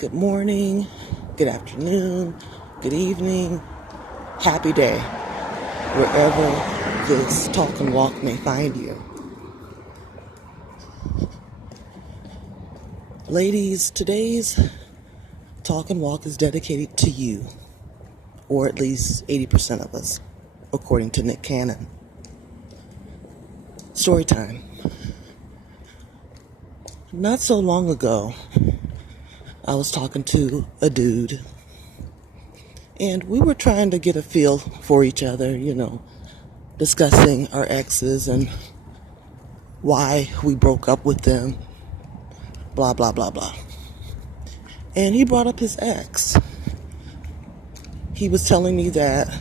Good morning, good afternoon, good evening, happy day, wherever this talk and walk may find you. Ladies, today's talk and walk is dedicated to you, or at least 80% of us, according to Nick Cannon. Story time. Not so long ago, I was talking to a dude, and we were trying to get a feel for each other, discussing our exes and why we broke up with them, blah, blah, blah, blah. And he brought up his ex. He was telling me that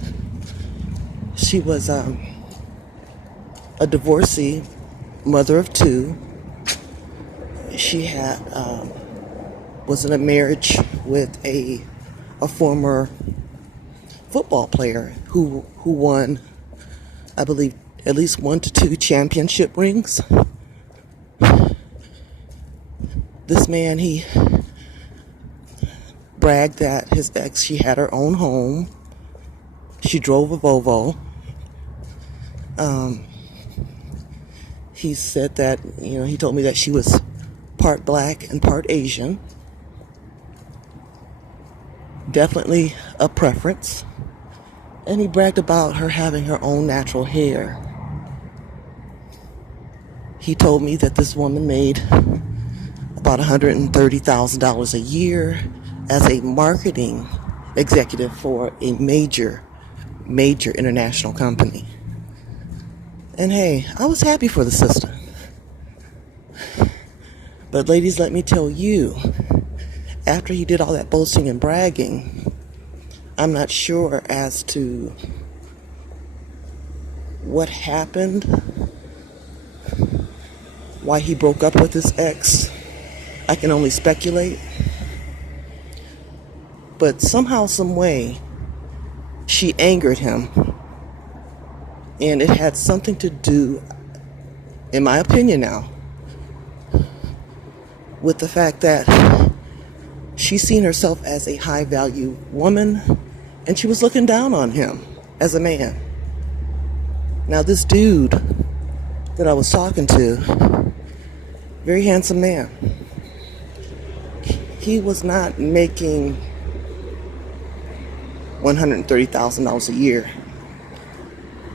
she was a divorcee, mother of two. She was in a marriage with a former football player who won, I believe, at least 1 to 2 championship rings. This man, he bragged that his ex, she had her own home. She drove a Volvo. He said that, he told me that she was part black and part Asian. Definitely a preference. And he bragged about her having her own natural hair. He told me that this woman made about $130,000 a year as a marketing executive for a major international company. And hey, I was happy for the sister. But ladies, let me tell you, after he did all that boasting and bragging, I'm not sure as to what happened, why he broke up with his ex. I can only speculate. But somehow, some way, she angered him. And it had something to do, in my opinion now, with the fact that she seen herself as a high-value woman, and she was looking down on him as a man. Now, this dude that I was talking to, very handsome man, he was not making $130,000 a year,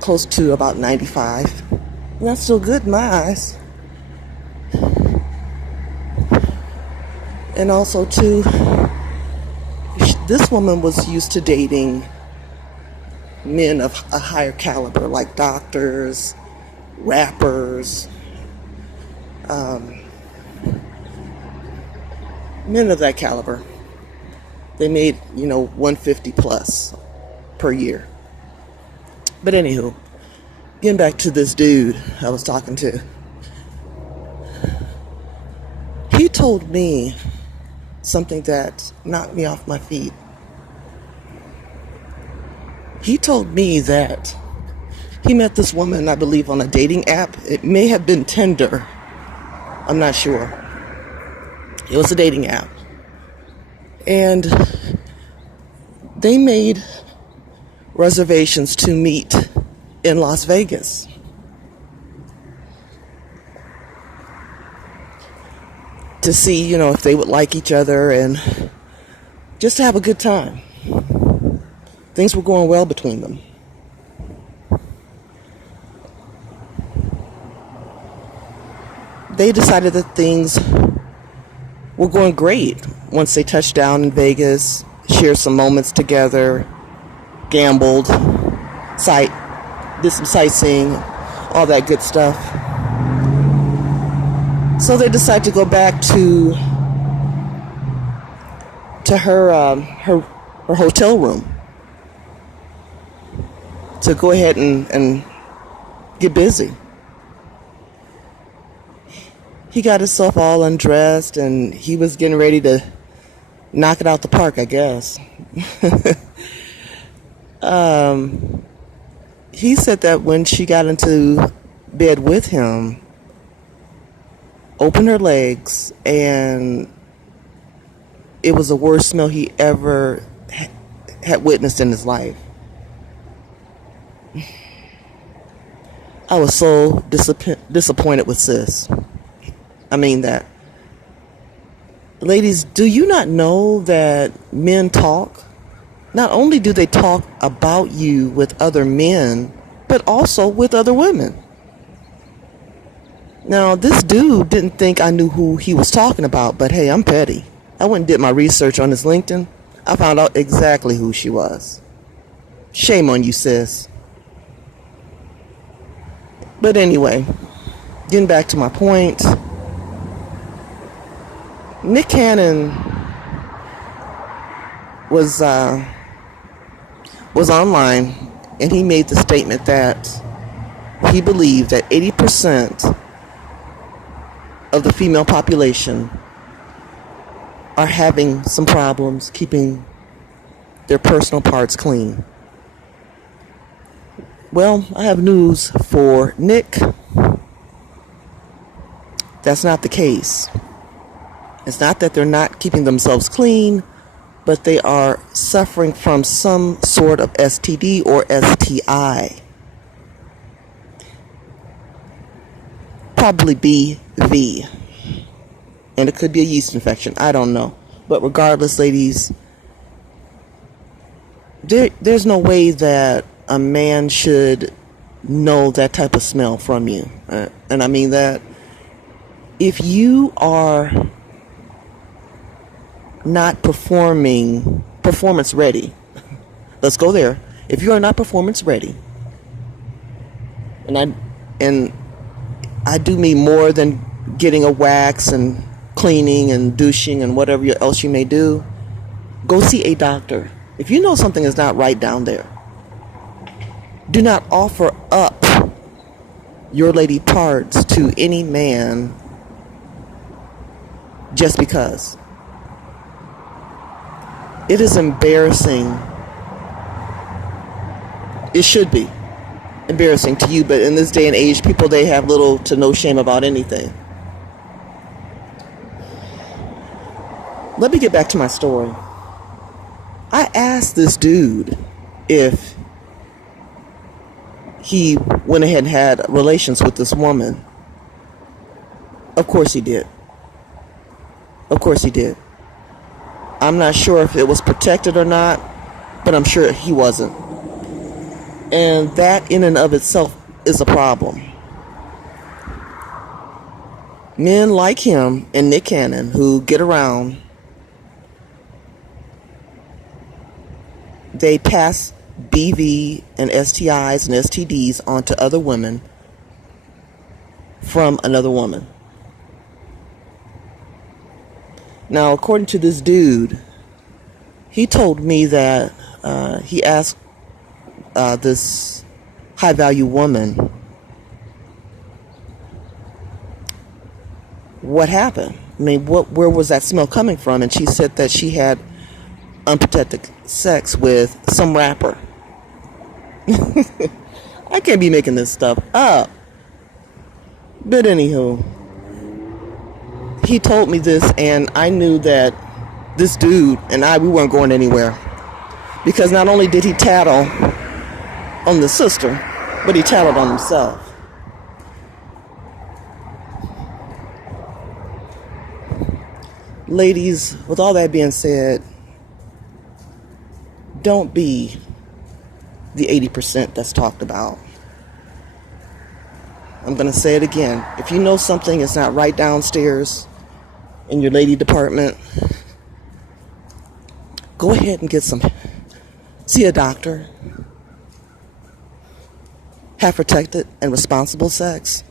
close to about 95. And that's still good in my eyes. And also, too, this woman was used to dating men of a higher caliber, like doctors, rappers, men of that caliber. They made, 150 plus per year. But anywho, getting back to this dude I was talking to. He told me something that knocked me off my feet. He told me that he met this woman, I believe, on a dating app. It may have been Tinder. I'm not sure. It was a dating app. And they made reservations to meet in Las Vegas. To see, if they would like each other and just to have a good time. Things were going well between them. They decided that things were going great once they touched down in Vegas, shared some moments together, gambled, did some sightseeing, all that good stuff. So they decided to go back to her hotel room to go ahead and get busy. He got himself all undressed and he was getting ready to knock it out the park, I guess. He said that when she got into bed with him, opened her legs and it was the worst smell he ever had witnessed in his life. I was so disappointed with sis. I mean that. Ladies, do you not know that men talk? Not only do they talk about you with other men, but also with other women. Now, this dude didn't think I knew who he was talking about, but hey, I'm petty. I went and did my research on his LinkedIn. I found out exactly who she was. Shame on you, sis. But anyway, getting back to my point, Nick Cannon was online, and he made the statement that he believed that 80% of the female population are having some problems keeping their personal parts clean. Well, I have news for Nick. That's not the case. It's not that they're not keeping themselves clean, but they are suffering from some sort of STD or STI. Probably BV. And it could be a yeast infection. I don't know. But regardless, ladies, there's no way that a man should know that type of smell from you. And I mean that if you are not performance ready, let's go there. If you are not performance ready, and I do mean more than getting a wax and cleaning and douching and whatever else you may do, go see a doctor. If you know something is not right down there, do not offer up your lady parts to any man just because. It is embarrassing. It should be embarrassing to you, but in this day and age, people, they have little to no shame about anything. Let me get back to my story. I asked this dude if he went ahead and had relations with this woman. Of course he did. Of course he did. I'm not sure if it was protected or not, but I'm sure he wasn't. And that in and of itself is a problem. Men like him and Nick Cannon who get around, they pass BV and STIs and STDs onto other women from another woman. Now, according to this dude, he told me that he asked this high-value woman what happened. I mean, where was that smell coming from? And she said that she had unprotected sex with some rapper. I can't be making this stuff up. But anywho, he told me this, and I knew that this dude and we weren't going anywhere. Because not only did he tattle on the sister, but he tattled on himself. Ladies, with all that being said, don't be the 80% that's talked about. I'm going to say it again. If you know something is not right downstairs in your lady department, go ahead and see a doctor. Have protected and responsible sex.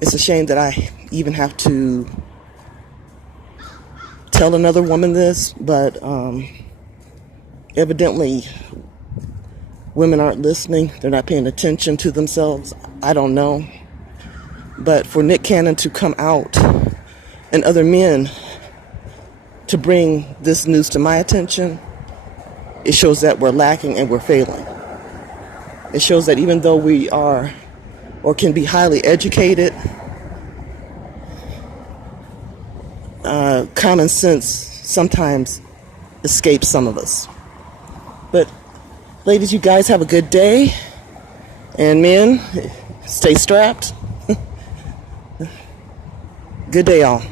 It's a shame that I even have to tell another woman this, but evidently women aren't listening. They're not paying attention to themselves. I don't know. But for Nick Cannon to come out and other men to bring this news to my attention, it shows that we're lacking and we're failing. It shows that even though we are or can be highly educated, common sense sometimes escapes some of us. But ladies, you guys have a good day. And men, stay strapped. Good day, all.